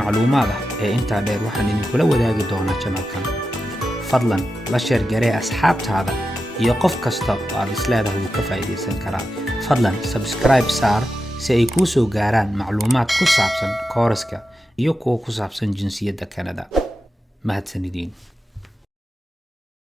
macluumaad ah ee intaa dheer waxaan idinkula wadaagi doonaa channelkan. fadlan la share garee asxaabtaada iyo qof kasta oo aad isleedahay uu ka faa'iideysan karaa. fadlan subscribe saar si ay kuu soo gaaraan macluumaad ku saabsan kooraska iyo kuwa ku saabsan jinsiyadda Canada. mahadsanidin.